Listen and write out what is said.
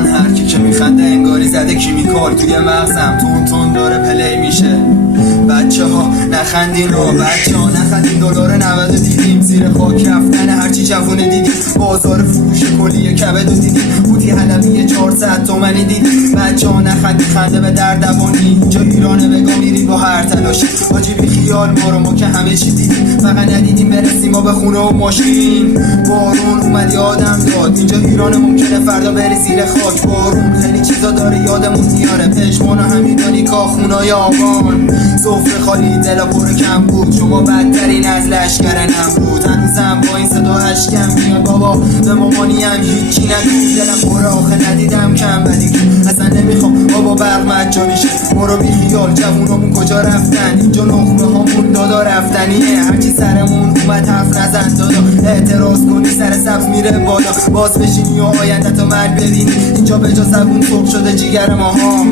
من هر کی که میخنده انگاری زده کیمیکال توی مغزم تون داره پلی میشه. بچه ها نخندین و بچه ها نخندین، دلار 90 دیدیم زیر خاک رفتن هرچی جوونه دیدیم، بازار فروش کلیه کبدو دیدیم، بودی حلبی 400 تومنی دیدیم. بچه ها نخندین، خنده به دردوانی، اینجا ایرانه بگا میری با هر تلاشی، حاجی بی خیال ما که همه چی دیدیم، فقط ندیدیم برسیم ما به خونه و ماشین. بارون اومد یادم داد اینجا ایرانه، ممکنه فردا بری زیر خاک. بارون خیلی چیزا داره یادمون میاره، پشمان و همیدانی کاخونای آبان، سفره خالی دلا پر کم بود، شما بدترین از لشکر نمرود. هنوزم با این صدا اشکم میاد بابا، به مامانی هم هیچی نگو، دلم پر آخه ندیدم کم بدی اصلا نمیخوام بابا برق مجانی شه. ما رو بی خیال جوونامون کجا رفتن، اینجا نخبه هامون دادا رفتنیه، هرچی سرمون اومد حرف نزن دادا، اعتراض کنی سر سبز میره بالا، باز بشینی و آینده تا مرگ ببینی، اینجا به جا زبون سرخ شده جیگر ماها.